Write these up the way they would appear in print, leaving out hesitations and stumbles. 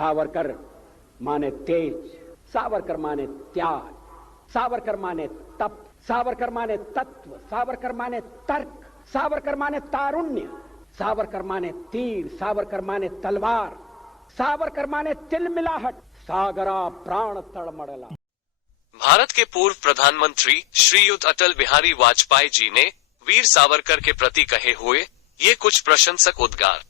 सावरकर माने तेज, सावरकर माने त्याग, सावरकर माने तप, सावरकर माने तत्व, सावरकर माने तर्क, सावरकर माने तारुण्य, सावरकर माने तीर, सावरकर माने तलवार, सावरकर माने तिलमिलाहट, सागरा प्राण तड़मड़ला। भारत के पूर्व प्रधानमंत्री श्रीयुत अटल बिहारी वाजपेयी जी ने वीर सावरकर के प्रति कहे हुए ये कुछ प्रशंसक उद्गार।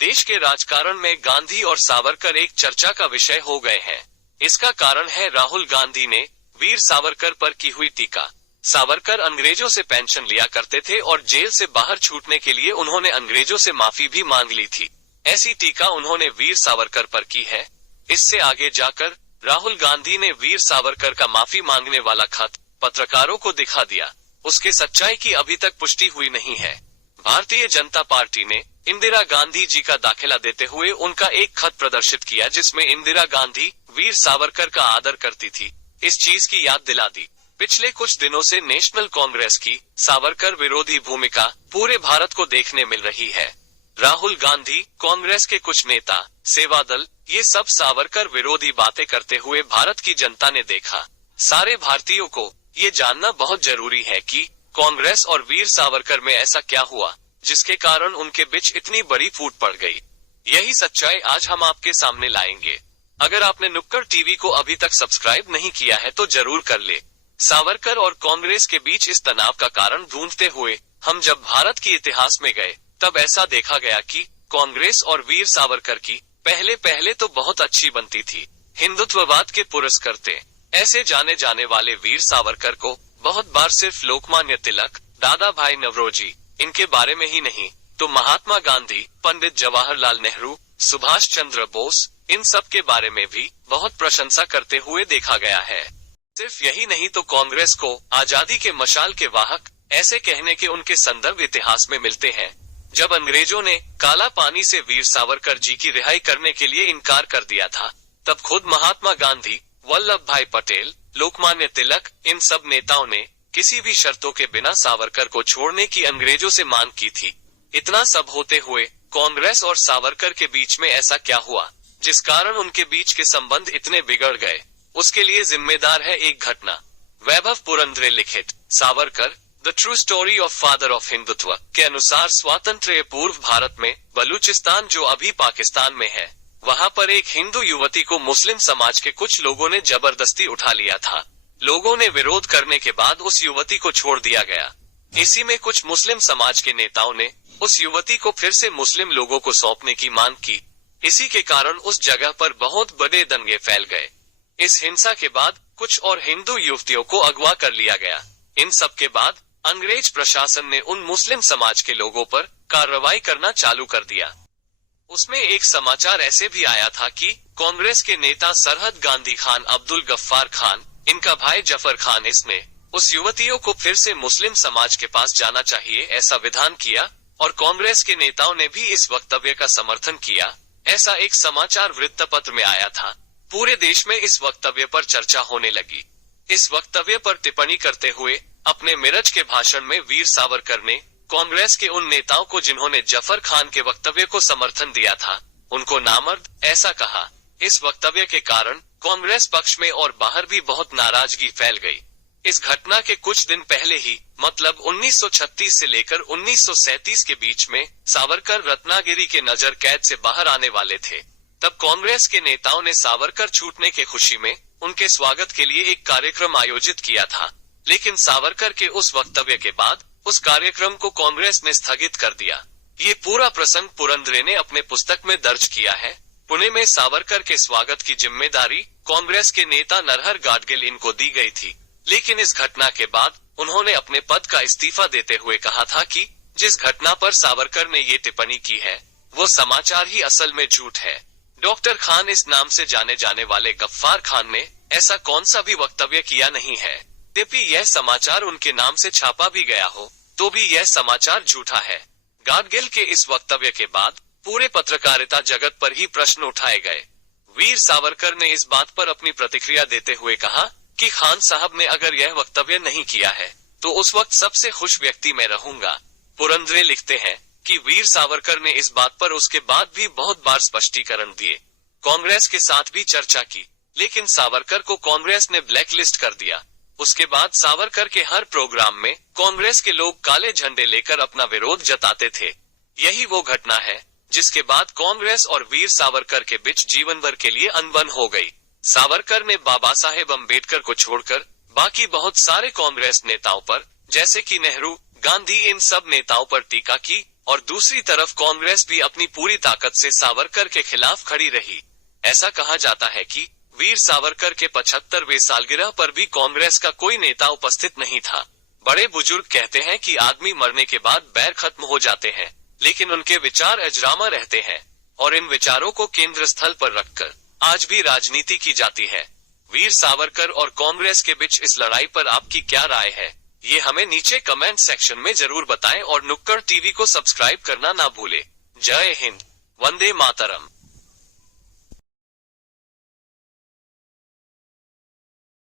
देश के राजकारण में गांधी और सावरकर एक चर्चा का विषय हो गए हैं। इसका कारण है राहुल गांधी ने वीर सावरकर पर की हुई टीका। सावरकर अंग्रेजों से पेंशन लिया करते थे और जेल से बाहर छूटने के लिए उन्होंने अंग्रेजों से माफी भी मांग ली थी। ऐसी टीका उन्होंने वीर सावरकर पर की है। इससे आगे जाकर राहुल गांधी ने वीर सावरकर का माफी मांगने वाला खत पत्रकारों को दिखा दिया। उसके सच्चाई की अभी तक पुष्टि हुई नहीं है। भारतीय जनता पार्टी ने इंदिरा गांधी जी का दाखिला देते हुए उनका एक खत प्रदर्शित किया जिसमें इंदिरा गांधी वीर सावरकर का आदर करती थी। इस चीज की याद दिला दी। पिछले कुछ दिनों से नेशनल कांग्रेस की सावरकर विरोधी भूमिका पूरे भारत को देखने मिल रही है। राहुल गांधी, कांग्रेस के कुछ नेता, सेवा दल, ये सब सावरकर विरोधी बातें करते हुए भारत की जनता ने देखा। सारे भारतीयों को ये जानना बहुत जरूरी है कि कांग्रेस और वीर सावरकर में ऐसा क्या हुआ जिसके कारण उनके बीच इतनी बड़ी फूट पड़ गई। यही सच्चाई आज हम आपके सामने लाएंगे। अगर आपने नुक्कड़ टीवी को अभी तक सब्सक्राइब नहीं किया है तो जरूर कर ले। सावरकर और कांग्रेस के बीच इस तनाव का कारण ढूंढते हुए हम जब भारत के इतिहास में गए तब ऐसा देखा गया कि कांग्रेस और वीर सावरकर की पहले पहले तो बहुत अच्छी बनती थी। हिंदुत्ववाद के पुरस्कर्ता ऐसे जाने जाने वाले वीर सावरकर को बहुत बार सिर्फ लोकमान्य तिलक, दादा भाई नवरोजी, इनके बारे में ही नहीं तो महात्मा गांधी, पंडित जवाहरलाल नेहरू, सुभाष चंद्र बोस, इन सब के बारे में भी बहुत प्रशंसा करते हुए देखा गया है। सिर्फ यही नहीं तो कांग्रेस को आजादी के मशाल के वाहक ऐसे कहने के उनके संदर्भ इतिहास में मिलते हैं। जब अंग्रेजों ने काला पानी से वीर सावरकर जी की रिहाई करने के लिए इनकार कर दिया था तब खुद महात्मा गांधी, वल्लभ भाई पटेल, लोकमान्य तिलक, इन सब नेताओं ने किसी भी शर्तों के बिना सावरकर को छोड़ने की अंग्रेजों से मांग की थी। इतना सब होते हुए कांग्रेस और सावरकर के बीच में ऐसा क्या हुआ जिस कारण उनके बीच के संबंध इतने बिगड़ गए? उसके लिए जिम्मेदार है एक घटना। वैभव पुरंदरे लिखित Savarkar the true story of father of Hindutva के अनुसार स्वातंत्र्य पूर्व भारत में बलूचिस्तान जो अभी पाकिस्तान में है वहाँ पर एक हिंदू युवती को मुस्लिम समाज के कुछ लोगों ने जबरदस्ती उठा लिया था। लोगों ने विरोध करने के बाद उस युवती को छोड़ दिया गया। इसी में कुछ मुस्लिम समाज के नेताओं ने उस युवती को फिर से मुस्लिम लोगों को सौंपने की मांग की। इसी के कारण उस जगह पर बहुत बड़े दंगे फैल गए। इस हिंसा के बाद कुछ और हिंदू युवतियों को अगवा कर लिया गया। इन सब के बाद अंग्रेज प्रशासन ने उन मुस्लिम समाज के लोगों पर कार्रवाई करना चालू कर दिया। उसमें एक समाचार ऐसे भी आया था कि कांग्रेस के नेता सरहद गांधी खान अब्दुल गफ्फार खान, इनका भाई जफर खान, इसने उस युवतियों को फिर से मुस्लिम समाज के पास जाना चाहिए ऐसा विधान किया और कांग्रेस के नेताओं ने भी इस वक्तव्य का समर्थन किया। ऐसा एक समाचार वृत्तपत्र में आया था। पूरे देश में इस वक्तव्य पर चर्चा होने लगी। इस वक्तव्य पर टिप्पणी करते हुए अपने मेरठ के भाषण में वीर सावरकर ने कांग्रेस के उन नेताओं को जिन्होंने जफर खान के वक्तव्य को समर्थन दिया था उनको नामर्द ऐसा कहा। इस वक्तव्य के कारण कांग्रेस पक्ष में और बाहर भी बहुत नाराजगी फैल गई। इस घटना के कुछ दिन पहले ही मतलब 1936 से लेकर 1937 के बीच में सावरकर रत्नागिरी के नजर कैद से बाहर आने वाले थे। तब कांग्रेस के नेताओं ने सावरकर छूटने के खुशी में उनके स्वागत के लिए एक कार्यक्रम आयोजित किया था, लेकिन सावरकर के उस वक्तव्य के बाद उस कार्यक्रम को कांग्रेस ने स्थगित कर दिया। ये पूरा प्रसंग पुरंदरे ने अपने पुस्तक में दर्ज किया है। पुणे में सावरकर के स्वागत की जिम्मेदारी कांग्रेस के नेता नरहर गाडगिल इनको दी गई थी, लेकिन इस घटना के बाद उन्होंने अपने पद का इस्तीफा देते हुए कहा था कि जिस घटना पर सावरकर ने ये टिप्पणी की है वो समाचार ही असल में झूठ है। डॉक्टर खान इस नाम से जाने जाने वाले गफ्फार खान ने ऐसा कौन सा भी वक्तव्य किया नहीं है। यद्यपि यह समाचार उनके नाम से छापा भी गया हो तो भी यह समाचार झूठा है। गाडगिल के इस वक्तव्य के बाद पूरे पत्रकारिता जगत पर ही प्रश्न उठाए गए। वीर सावरकर ने इस बात पर अपनी प्रतिक्रिया देते हुए कहा कि खान साहब ने अगर यह वक्तव्य नहीं किया है तो उस वक्त सबसे खुश व्यक्ति मैं रहूंगा। पुरंदरे लिखते हैं जबकि वीर सावरकर ने इस बात पर उसके बाद भी बहुत बार स्पष्टीकरण दिए। कांग्रेस के साथ भी चर्चा की, लेकिन सावरकर को कांग्रेस ने ब्लैकलिस्ट कर दिया। उसके बाद सावरकर के हर प्रोग्राम में कांग्रेस के लोग काले झंडे लेकर अपना विरोध जताते थे। यही वो घटना है जिसके बाद कांग्रेस और वीर सावरकर के बीच जीवन भर के लिए अनबन हो गई। सावरकर ने बाबा साहेब अम्बेडकर को छोड़कर बाकी बहुत सारे कांग्रेस नेताओं पर, जैसे कि नेहरू, गांधी, इन सब नेताओं पर टीका की और दूसरी तरफ कांग्रेस भी अपनी पूरी ताकत से सावरकर के खिलाफ खड़ी रही। ऐसा कहा जाता है कि वीर सावरकर के 75वें सालगिरह पर भी कांग्रेस का कोई नेता उपस्थित नहीं था। बड़े बुजुर्ग कहते हैं कि आदमी मरने के बाद बैर खत्म हो जाते हैं, लेकिन उनके विचार अजरामा रहते हैं और इन विचारों को केंद्र स्थल पर रखकर आज भी राजनीति की जाती है। वीर सावरकर और कांग्रेस के बीच इस लड़ाई पर आपकी क्या राय है, ये हमें नीचे कमेंट सेक्शन में जरूर बताएं और नुक्कड़ टीवी को सब्सक्राइब करना ना भूले। जय हिंद, वंदे मातरम।